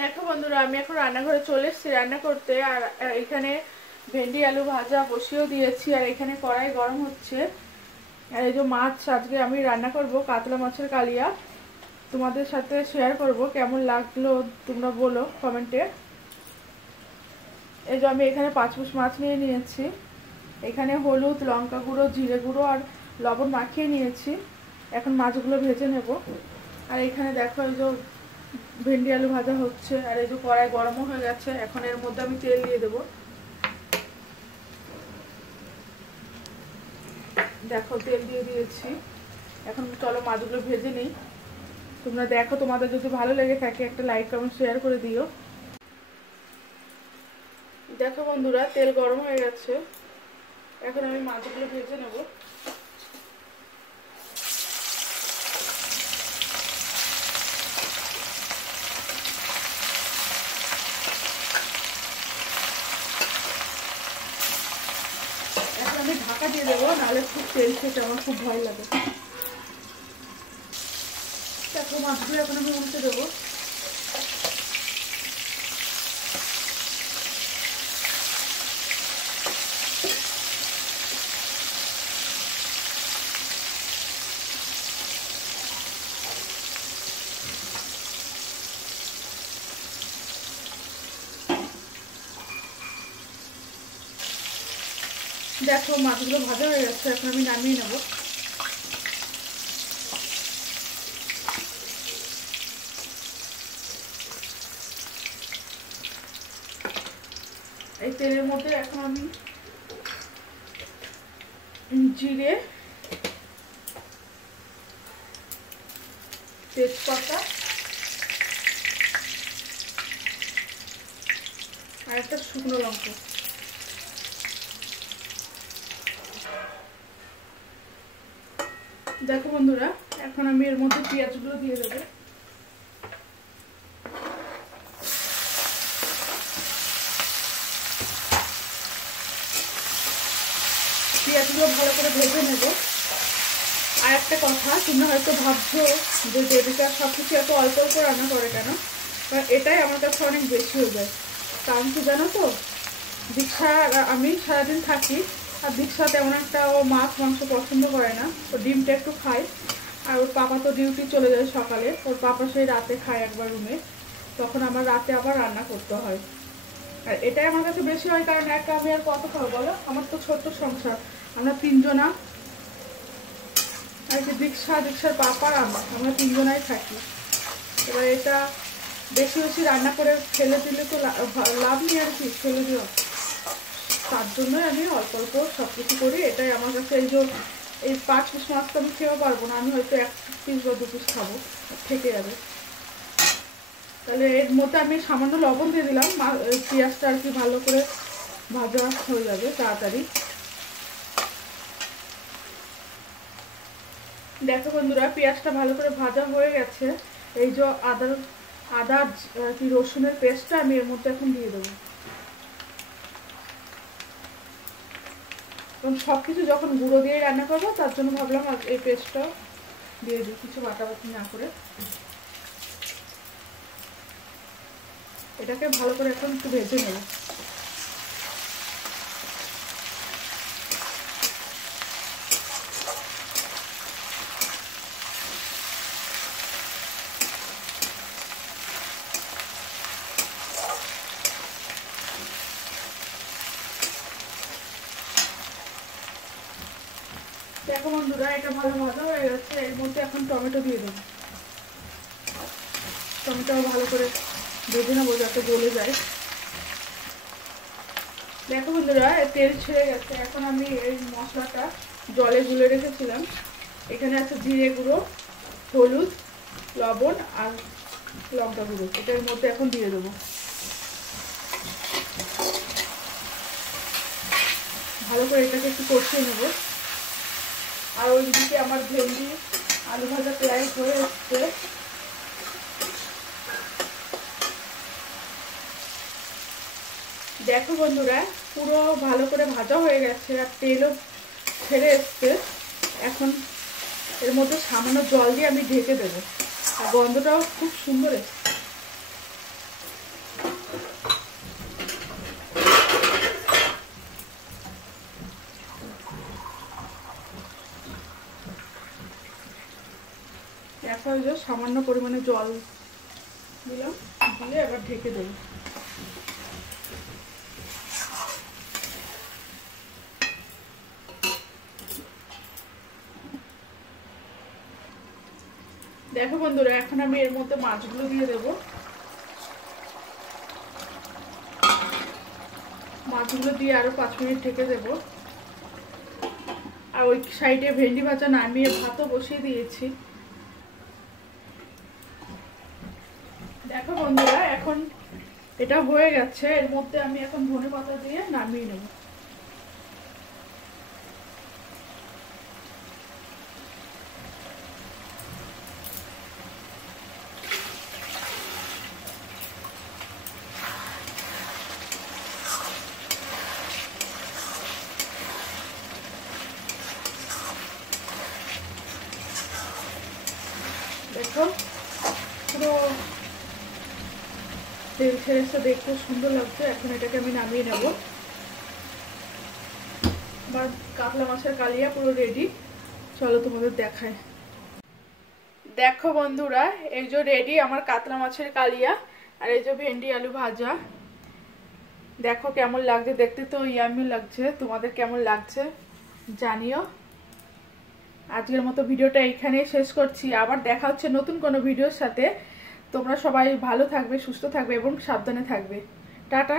দেখো বন্ধুরা, আমি এখন রান্নাঘরে চলে এসেছি রান্না করতে। আর এখানে ভেন্ডি আলু ভাজা বসিয়েও দিয়েছি, আর এখানে কড়াই গরম হচ্ছে। আর এই যে মাছ আজকে আমি রান্না করব, কাতলা মাছের কালিয়া। তোমাদের সাথে শেয়ার করব, কেমন লাগলো তোমরা বলো কমেন্টে। এই যে আমি এখানে 5 পিস মাছ নিয়ে নিয়েছি। এখানে হলুদ, লঙ্কা গুঁড়ো, জিরে গুঁড়ো আর লবণ মাখিয়ে নিয়েছি। এখন মাছগুলো ভেজে নেব। আর এখানে দেখো এই যে ভেন্ডি আলু ভাজা হচ্ছে, আর এই যে কড়াই গরমও হয়ে গেছে। এখন এর মধ্যে আমি তেল দিয়ে দেবো। দেখো তেল দিয়ে দিয়েছি। এখন চলো মাছগুলো ভেজে নিই। তোমরা দেখো, তোমাদের যদি ভালো লেগে থাকে একটা লাইক কমেন্ট শেয়ার করে দিও। দেখো বন্ধুরা, তেল গরম হয়ে গেছে। এখন আমি মাছগুলো ভেজে নেব। এখন আমি ঢাকা দিয়ে দেবো, নাহলে খুব তেল খেতে আমার খুব ভয় লাগে। দেখো মাছগুলো এখন আমি উল্টে দেবো। দেখো মাছগুলো ভাজা হয়ে গেছে, এখন আমি নামিয়ে নেব। এই তেলের মধ্যে এখন আমি জিরে, তেজপাতা আর একটা শুকনো লঙ্কা, দেখো বন্ধুরা, এখন আমি এর মধ্যে পেঁয়াজগুলো দিয়ে দেবো। পেঁয়াজগুলো ভালো করে ভেজে নেব। আর একটা কথা, তোমরা হয়তো ভাবছো যে দেবিকা সবকিছু এত অল্প অল্প রান্না করে কেন, কারণ এটাই আমার কাছে অনেক বেশি হয়ে যায়। কারণ কি জানো তো, দীক্ষা আমি সারাদিন থাকি, আর দীক্ষা তেমন একটা ও মাছ মাংস পছন্দ করে না। ও ডিমটা একটু খায়। আর ওর পাপা তো ডিউটি চলে যায় সকালে, ওর পাপা সেই রাতে খায় একবার রুমে, তখন আমার রাতে আবার রান্না করতে হয়। আর এটাই আমার কাছে বেশি হয়, কারণ একা আমি আর কত খাবো বলো, আমার তো ছোট্ট সংসার, আমরা 3 জনা। আর কি দীক্ষার পাপা আর আমরা 3 জনাই থাকি। এবার এটা বেশি বেশি রান্না করে ফেলে দিলে তো লাভ নেই আর কি, ফেলে দিও। তার জন্যই আমি অল্প অল্প সব কিছু করি। এটাই আমার কাছে এই 5 পিস মাছ তো আমি খেয়েও পারবো না, আমি হয়তো 1 পিস বা 2 পিস খাবো, থেকে যাবে। তাহলে এর মধ্যে আমি সামান্য লবণ দিয়ে দিলাম, পেঁয়াজটা আর কি ভালো করে ভাজা হয়ে যাবে তাড়াতাড়ি। দেখো বন্ধুরা, পেঁয়াজটা ভালো করে ভাজা হয়ে গেছে। এই যে আদা আর কি রসুনের পেস্টটা আমি এর মধ্যে এখন দিয়ে দেবো। এবং সবকিছু যখন গুঁড়ো দিয়ে রান্না করবো, তার জন্য ভাবলাম এই পেস্টটা দিয়ে দিই, কিছু বাটাবাটি না করে। এটাকে ভালো করে এখন একটু ভেজে নেব। দেখো বন্ধুরা, এটা ভালো ভাজা হয়ে গেছে। এর মধ্যে এখন টমেটো দিয়ে দেবো। টমেটো ভালো করে ভেজে নেবো যাতে গলে যায়। দেখো বন্ধুরা, তেল ছেড়ে গেছে। এখন আমি এই মশলাটা জলে গুলে রেখেছিলাম, এখানে আছে জিরে গুঁড়ো, হলুদ, লবণ আর লঙ্কা গুঁড়ো, এটার মধ্যে এখন দিয়ে দেবো। ভালো করে এটাকে একটু কষিয়ে নেবো। আর ওইদিকে আমার ভেন্ডি আলু ভাজা প্রায় হয়ে এসছে। দেখো বন্ধুরা, পুরো ভালো করে ভাজা হয়ে গেছে, আর তেলও ছেড়ে এসছে। এখন এর মধ্যে সামান্য জল দিয়ে আমি ঢেকে দেবো, আর গন্ধটাও খুব সুন্দর এসছে। দেখো যে সামান্য পরিমাণে জল দিলাম, দিয়ে এবার ঢেকে দেব। দেখো বন্ধুরা, এখন আমি এর মধ্যে মাছগুলো দিয়ে দেব। মাছগুলো দিয়ে আরো 5 মিনিট ঢেকে দেব। আর ওই সাইডে ভেন্ডি ভাজা নামিয়ে ভাতও বসিয়ে দিয়েছি। দেখো বন্ধুরা, এখন এটা হয়ে গেছে। এর মধ্যে আমি এখন ধনেপাতা দিয়ে নামিয়ে নেব। দেখো পুরো তেল ছেড়েছে, দেখতে সুন্দর লাগছে। এখন এটাকে আমি নামিয়ে নেব। আমার কাতলা মাছের কালিয়া পুরো রেডি। চলো তোমাদের দেখাই। দেখো বন্ধুরা, এই যে রেডি আমার কাতলা মাছের কালিয়া, আর এই যে ভেন্ডি আলু ভাজা। দেখো কেমন লাগছে, দেখতে তো ইয়ামি লাগছে। তোমাদের কেমন লাগছে জানিও। আজকের মতো ভিডিওটা এইখানেই শেষ করছি। আবার দেখা হচ্ছে নতুন কোনো ভিডিওর সাথে। তোমরা সবাই ভালো থাকবে, সুস্থ থাকবে এবং সাবধানে থাকবে। টাটা।